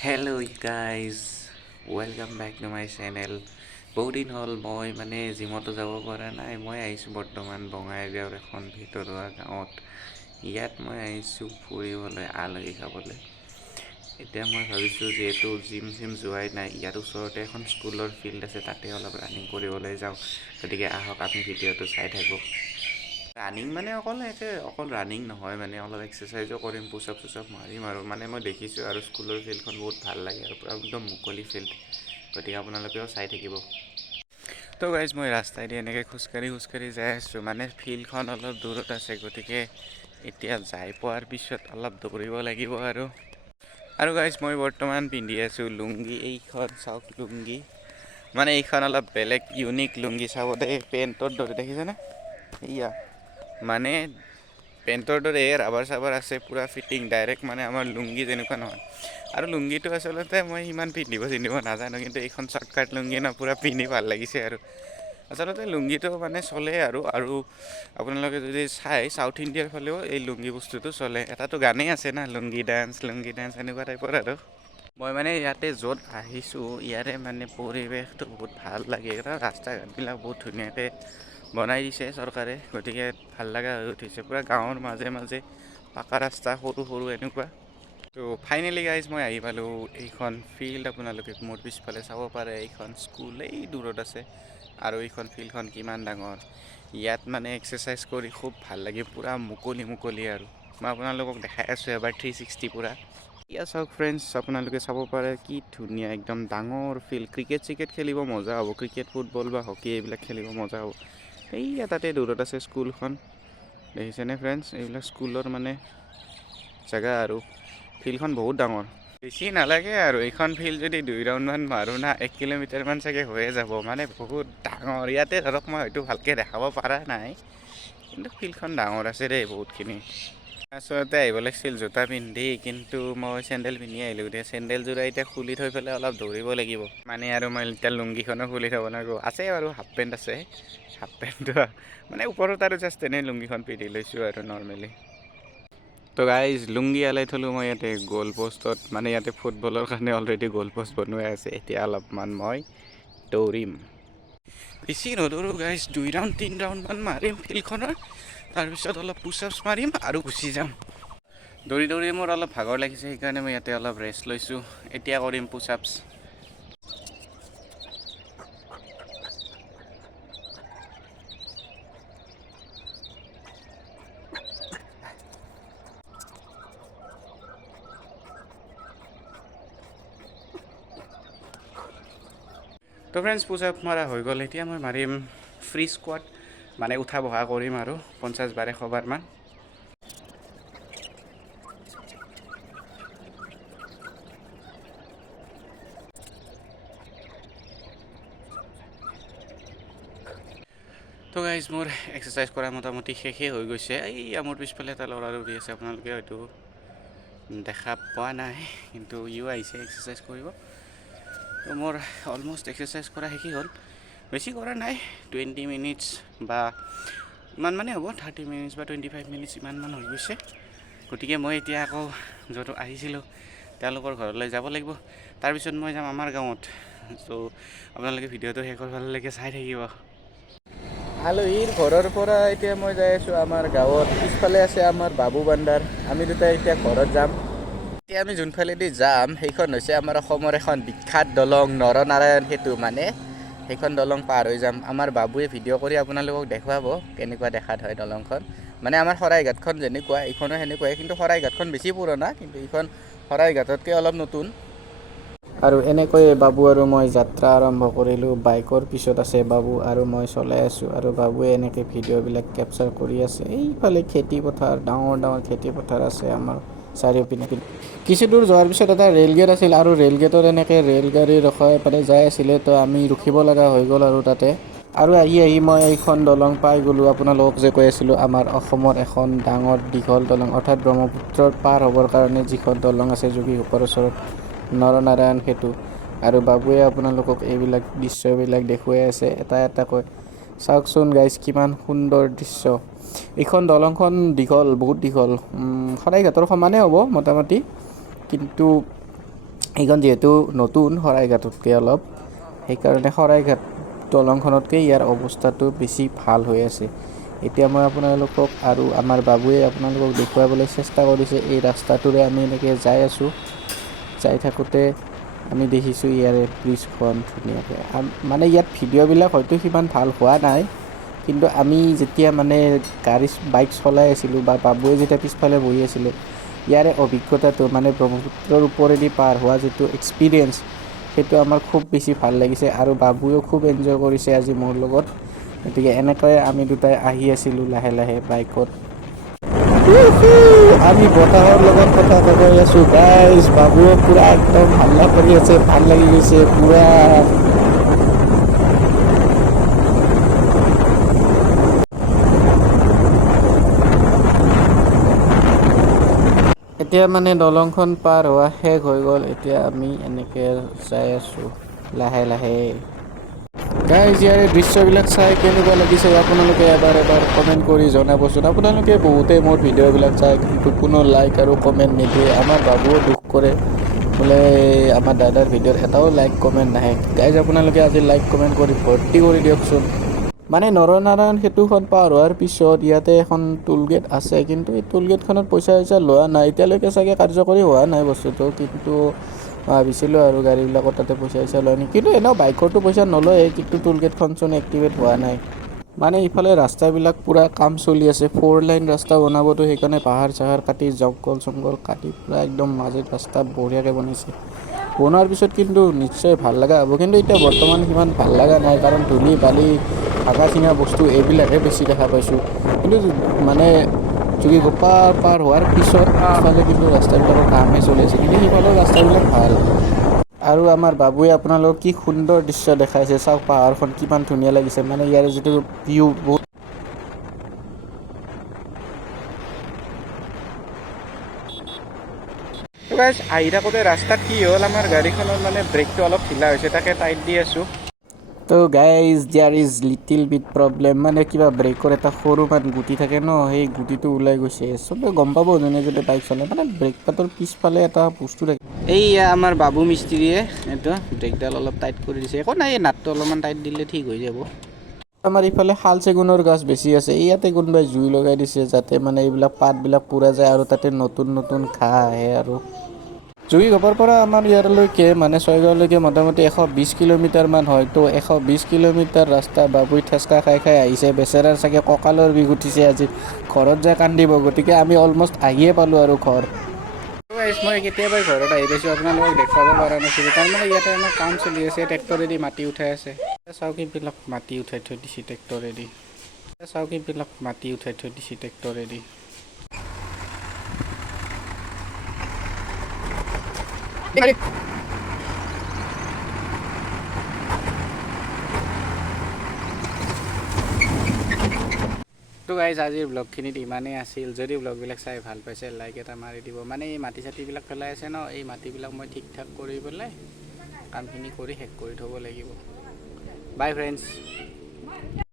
Hello you guys, welcome back to my channel. বহুত দিন হ'ল মই জিমতো যাব পৰা নাই। মই আহিছোঁ বৰ্তমান বঙাইগাঁৱৰ এখন ভিতৰুৱা গাঁৱত। ইয়াত মই আহিছোঁ ফুৰিবলৈ, আলহী খাবলৈ। এতিয়া মই ভাবিছোঁ যিহেতু জিম যোৱাই নাই, ইয়াত ওচৰতে এখন স্কুলৰ ফিল্ড আছে, তাতে অলপ ৰানিং কৰিবলৈ যাওঁ। গতিকে আহক আমি ভিডিঅ'টো চাই থাকোঁ। ৰানিং অকল ৰানিং নহয়, অলপ এক্সাৰচাইজো কৰিম, পুচআপ মাৰিম আৰু মই দেখিছোঁ আৰু স্কুলৰ ফিল্ডখন বহুত ভাল লাগে আৰু পূৰা একদম মুকলি ফিল্ড। গতিকে আপোনালোকেও চাই থাকিব। তো গাইজ মই ৰাস্তাইদি এনেকৈ খোজকাঢ়ি যাই আছোঁ। ফিল্ডখন অলপ দূৰত আছে, গতিকে এতিয়া যাই পোৱাৰ পিছত অলপ দৌৰিব লাগিব আৰু গাইজ মই বৰ্তমান পিন্ধি আছোঁ লুংগি। এইখন চাওক লুংগি, এইখন অলপ বেলেগ ইউনিক লুংগি। চাব দে, পেণ্টৰ দৰে দেখিছেনে? এয়া পেণ্টৰ দৰে ৰাবাৰ চাবাৰ আছে, পূৰা ফিটিং ডাইৰেক্ট আমাৰ লুংগি যেনেকুৱা নহয়। আৰু লুংগিটো আচলতে মই সিমান পিন্ধিব নাজানো, কিন্তু এইখন শ্বৰ্টকাট লুংগি পূৰা পিন্ধি ভাল লাগিছে। আৰু আচলতে লুংগিটো চলে আৰু আপোনালোকে যদি চাই চাউথ ইণ্ডিয়াৰ ফালেও এই লুংগি বস্তুটো চলে। এটাতো গানেই আছে না, লুংগি ডান্স এনেকুৱা টাইপৰ। আৰু মই ইয়াতে য'ত আহিছোঁ, ইয়াৰে পৰিৱেশটো বহুত ভাল লাগে। ৰাস্তা ঘাটবিলাক বহুত ধুনীয়াকৈ বনাই দিছে চৰকাৰে, গতিকে ভাল লগা হৈ উঠিছে। পূৰা গাঁৱৰ মাজে পাকা ৰাস্তা, সৰু এনেকুৱা। তো ফাইনেলি গাইজ মই আহি পালোঁ এইখন ফিল্ড। আপোনালোকে মোৰ পিছফালে চাব পাৰে, এইখন স্কুল এই দূৰত আছে। আৰু এইখন ফিল্ডখন কিমান ডাঙৰ। ইয়াত এক্সাৰচাইজ কৰি খুব ভাল লাগে, পূৰা মুকলি। আৰু মই আপোনালোকক দেখাই আছোঁ এবাৰ 360 পূৰা। এয়া চাওক ফ্ৰেণ্ডছ, আপোনালোকে চাব পাৰে কি ধুনীয়া একদম ডাঙৰ ফিল্ড। ক্ৰিকেট খেলিব মজা হ'ব, ক্ৰিকেট ফুটবল বা হকী এইবিলাক খেলিব মজা হ'ব। এইয়া তাতে দূৰত আছে স্কুলখন, দেখিছেনে ফ্ৰেণ্ডছ? এইবিলাক স্কুলৰ জেগা। আৰু ফিল্ডখন বহুত ডাঙৰ। বেছি নালাগে আৰু এইখন ফিল্ড যদি 2 ৰাউণ্ডমান মাৰোঁ না, 1 কিলোমিটাৰমান চাগে হৈয়ে যাব। বহুত ডাঙৰ। ইয়াতে ধৰক মই হয়তো ভালকৈ দেখাব পৰা নাই, কিন্তু ফিল্ডখন ডাঙৰ আছে দেই বহুতখিনি। আচলতে আহিব লাগিছিল জোতা পিন্ধি, কিন্তু মই চেণ্ডেল পিন্ধি আহিলোঁ। এতিয়া চেণ্ডেলযোৰা এতিয়া খুলি থৈ পেলাই অলপ দৌৰিব লাগিব। আৰু মই এতিয়া লুংগিখনো খুলি থ'ব লাগিব। আছে বাৰু হাফ পেণ্ট আছে, হাফ পেণ্টটো ওপৰত আৰু জাষ্ট এনেই লুংগিখন পিন্ধি লৈছোঁ আৰু নৰ্মেলি। তো গাইজ লুংগি আলাই থ'লোঁ মই ইয়াতে গ'ল পষ্টত। ইয়াতে ফুটবলৰ কাৰণে অলৰেডি গ'ল পষ্ট বনোৱাই আছে। এতিয়া অলপমান মই দৌৰিম। বেছি নদৌৰোঁ গাইজ, 2 ৰাউণ্ড 3 ৰাউণ্ডমান মাৰিম ফিল্ডখনৰ, তাৰপিছত অলপ পুচআপছ মাৰিম আৰু গুচি যাম। দৌৰি মোৰ অলপ ভাগৰ লাগিছে, সেইকাৰণে মই ইয়াতে অলপ ৰেষ্ট লৈছোঁ। এতিয়া কৰিম পুচআপছ। তো ফ্ৰেণ্ডছ, পুচআপ মৰা হৈ গ'ল। এতিয়া মই মাৰিম ফ্ৰী স্কোৱাট, উঠা বহা কৰিম আৰু 50 বাৰ 100 বাৰমান। তো গাইজ মোৰ এক্সাৰচাইজ কৰা মোটামুটি শেষেই হৈ গৈছে। এই মোৰ পিছফালে এটা ল'ৰা দৌৰি আছে, আপোনালোকে হয়তো দেখা পোৱা নাই, কিন্তু ইও আহিছে এক্সাৰচাইজ কৰিব। তো মোৰ অলমষ্ট এক্সাৰচাইজ কৰা শেষেই হ'ল। বেছি কৰা নাই, 20 মিনিটছ বা ইমান হ'ব, 30 মিনিটছ বা 25 মিনিটছ ইমানমান হৈ গৈছে। গতিকে মই এতিয়া আকৌ য'ত আহিছিলোঁ তেওঁলোকৰ ঘৰলৈ যাব লাগিব। তাৰপিছত মই যাম আমাৰ গাঁৱত। ত' আপোনালোকে ভিডিঅ'টো শেষৰ ফাললৈকে চাই থাকিব। আলহীৰ ঘৰৰ পৰা এতিয়া মই যাই আছোঁ আমাৰ গাঁৱত। পিছফালে আছে আমাৰ বাবু বান্দাৰ। আমি দুটাই এতিয়া ঘৰত যাম। এতিয়া আমি যোনফালেদি যাম সেইখন হৈছে আমাৰ অসমৰ এখন বিখ্যাত দলং, নৰনাৰায়ণ সেতু। সেইখন দলং পাৰ হৈ যাম। আমাৰ বাবুৱে ভিডিঅ' কৰি আপোনালোকক দেখুৱাব কেনেকুৱা দেখাত হয় দলংখন। আমাৰ শৰাইঘাটখন যেনেকুৱা, এইখনো সেনেকুৱাই, কিন্তু শৰাইঘাটখন বেছি পুৰণা, কিন্তু এইখন শৰাইঘাটতকৈ অলপ নতুন। আৰু এনেকৈয়ে বাবু আৰু মই যাত্ৰা আৰম্ভ কৰিলোঁ। বাইকৰ পিছত আছে বাবু আৰু মই চলাই আছোঁ, আৰু বাবুৱে এনেকৈ ভিডিঅ'বিলাক কেপচাৰ কৰি আছে। এইফালে খেতি পথাৰ, ডাঙৰ খেতি পথাৰ আছে আমাৰ চাৰিওপিনে। কিছু দূৰ যোৱাৰ পিছত এটা ৰে'ল গেট আছিল, আৰু ৰে'ল গেটত এনেকৈ ৰে'লগাড়ী ৰখাই পেলাই যাই আছিলে, তো আমি ৰখিব লগা হৈ গ'ল আৰু তাতে। আৰু আহি মই এইখন দলং পাই গ'লোঁ। আপোনালোকক যে কৈ আছিলোঁ আমাৰ অসমৰ এখন ডাঙৰ দীঘল দলং, অৰ্থাৎ ব্ৰহ্মপুত্ৰৰ পাৰ হ'বৰ কাৰণে যিখন দলং আছে যোগীঘোপাৰ ওচৰত, নৰনাৰায়ণ সেতু। আৰু বাবুৱে আপোনালোকক এইবিলাক দৃশ্যবিলাক দেখুৱাই আছে এটা এটাকৈ। চাওকচোন গাইজ, কিমান সুন্দৰ দৃশ্য। এইখন দলংখন দীঘল, বহুত দীঘল, শৰাইঘাটৰ সমানেই হ'ব মোটামুটি, কিন্তু এইখন যিহেতু নতুন শৰাইঘাটতকৈ অলপ, সেইকাৰণে শৰাইঘাট দলংখনতকৈ ইয়াৰ অৱস্থাটো বেছি ভাল হৈ আছে। এতিয়া মই আপোনালোকক আৰু আমাৰ বাবুৱে আপোনালোকক দেখুৱাবলৈ চেষ্টা কৰিছে। এই ৰাস্তাটোৰে আমি এনেকৈ যাই আছোঁ, যাই থাকোঁতে আমি দেখিছোঁ ইয়াৰে ব্ৰিজখন ধুনীয়াকৈ। মানে ইয়াত ভিডিঅ'বিলাক হয়তো সিমান ভাল হোৱা নাই, কিন্তু আমি যেতিয়া মানে বাইক চলাই আছিলোঁ বা বাবুৱে যেতিয়া পিছফালে বহি আছিলে, ইয়াৰে অভিজ্ঞতাটো মানে ব্ৰহ্মপুত্ৰৰ ওপৰেদি পাৰ হোৱা যিটো এক্সপিৰিয়েঞ্চ, সেইটো আমাৰ খুব বেছি ভাল লাগিছে আৰু বাবুৱেও খুব এনজয় কৰিছে আজি মোৰ লগত। গতিকে এনেকৈ আমি দুটাই আহি আছিলোঁ লাহে লাহে বাইকত। আমি বতাহৰ লগত কথা কৈ আছোঁ গাইজ। বাবুৱে পূৰা একদম হাল্লা কৰি আছে, ভাল লাগি গৈছে পূৰা। এতিয়া মানে দলংখন পাৰ হোৱা শেষ হৈ গ'ল। এতিয়া আমি এনেকৈ যাই আছোঁ লাহে লাহে। গাইজ ইয়াৰে দৃশ্যবিলাক চাই কেনেকুৱা লাগিছে আপোনালোকে এবাৰ কমেণ্ট কৰি জনাবচোন। আপোনালোকে বহুতেই মোৰ ভিডিঅ'বিলাক চায় কিন্তু কোনো লাইক আৰু কমেণ্ট নিদিয়ে। আমাৰ বাবুও দুখ কৰে, বোলে আমাৰ দাদাৰ ভিডিঅ'ত এটাও লাইক কমেণ্ট নাহে। গাইজ আপোনালোকে আজি লাইক কমেণ্ট কৰি ভৰ্তি কৰি দিয়কচোন। মানে নৰনাৰায়ণ সেতুখন পাৰ হোৱাৰ পিছত ইয়াতে এখন টোল গেট আছে, কিন্তু এই টোল গেটখনত পইচা লোৱা নাই এতিয়ালৈকে, চাগে কাৰ্যকৰী হোৱা নাই বস্তুটো। কিন্তু ভাবিছিলোঁ আৰু গাড়ীবিলাকৰ তাতে পইচা লয় নেকি, কিন্তু এনেও বাইকৰটো পইচা নলয়, কিন্তু টোল গেটখনচোন এক্টিভেট হোৱা নাই। মানে ইফালে ৰাস্তাবিলাক পূৰা কাম চলি আছে, 4 লাইন ৰাস্তা বনাবতো, সেইকাৰণে পাহাৰ চাহাৰ কাটি জংঘল কাটি পূৰা একদম মাজত ৰাস্তা বঢ়িয়াকৈ বনাইছে। বনোৱাৰ পিছত কিন্তু নিশ্চয় ভাল লগা হ'ব, কিন্তু এতিয়া বৰ্তমান সিমান ভাল লগা নাই, কাৰণ ধূলি বালি ভাঙা চিঙা বস্তু এইবিলাকহে বেছি দেখা পাইছোঁ। কিন্তু মানে যোগীঘোপা পাৰ হোৱাৰ পিছত ইফালে কিন্তু ৰাস্তাবিলাকৰ কামহে চলি আছে, কিন্তু সিফালৰ ৰাস্তাবিলাক ভাল। আৰু আমাৰ বাবুৱে আপোনালোকক কি সুন্দৰ দৃশ্য দেখাইছে, চাওক পাহাৰখন কিমান ধুনীয়া লাগিছে। মানে ইয়াৰে যিটো ভিউ বহুত আহি থাকোঁতে ৰাস্তাত কি হ'ল, আমাৰ গাড়ীখনৰ মানে ব্ৰেকটো অলপ ঢিলা হৈছে, তাকে টাইট দি আছোঁ। তো guys there is little bit problem, মানে কিবা ব্ৰেকৰ এটা সৰুমান গুটি থাকে ন, সেই গুটিটো ওলাই গৈছে। চবে গম পাব যোনে যোনে বাইক চলাই, মানে ব্ৰেক পাতৰ পিছফালে এটা বস্তু থাকে। এইয়া আমাৰ বাবু মিস্ত্ৰীয়ে এইটো ব্ৰেকডাল অলপ টাইট কৰি দিছে। একো নাই, এই নাটটো অলপমান টাইট দিলে ঠিক হৈ যাব। আমাৰ ইফালে শাল চেগুনৰ গছ বেছি আছে, ইয়াতে কোনোবাই জুই লগাই দিছে যাতে মানে এইবিলাক পাতবিলাক পুৰা যায় আৰু তাতে নতুন নতুন ঘাঁহ আহে। আৰু যোগীঘোপাৰ পৰা আমাৰ ইয়াৰলৈকে মানে ছয়গাঁৱলৈকে মোটামুটি 120 কিলোমিটাৰমান হয়। তো 120 কিলোমিটাৰ ৰাস্তা বাবুই ঠেচকা খাই খাই আহিছে। বেচেৰাৰ চাগে কঁকালৰ বিষ উঠিছে আজি, ঘৰত যায় কান্দিব। গতিকে আমি অলমষ্ট আহিয়ে পালোঁ আৰু ঘৰ। মই কেতিয়াবাই ঘৰত আহি পাইছোঁ, আপোনালোকক দেখুৱাব পৰা নাছিলোঁ, তাৰমানে ইয়াতে আমাৰ কাম চলি আছে, ট্ৰেক্টৰেদি মাটি উঠাই আছে। চাওক এইবিলাক মাটি উঠাই থৈ দিছে ট্ৰেক্টৰেদি, চাওক এইবিলাক মাটি উঠাই থৈ দিছে ট্ৰেক্টৰেদি। তো গাইজ আজিৰ ব্লগখিনিত ইমানেই আছিল। যদি ব্লগবিলাক চাই ভাল পাইছে লাইক এটা মাৰি দিব। মানে এই মাটি চাটিবিলাক পেলাই আছে ন, এই মাটিবিলাক মই ঠিক ঠাক কৰি পেলাই কামখিনি কৰি শেষ কৰি থ'ব লাগিব। বাই ফ্ৰেণ্ডছ।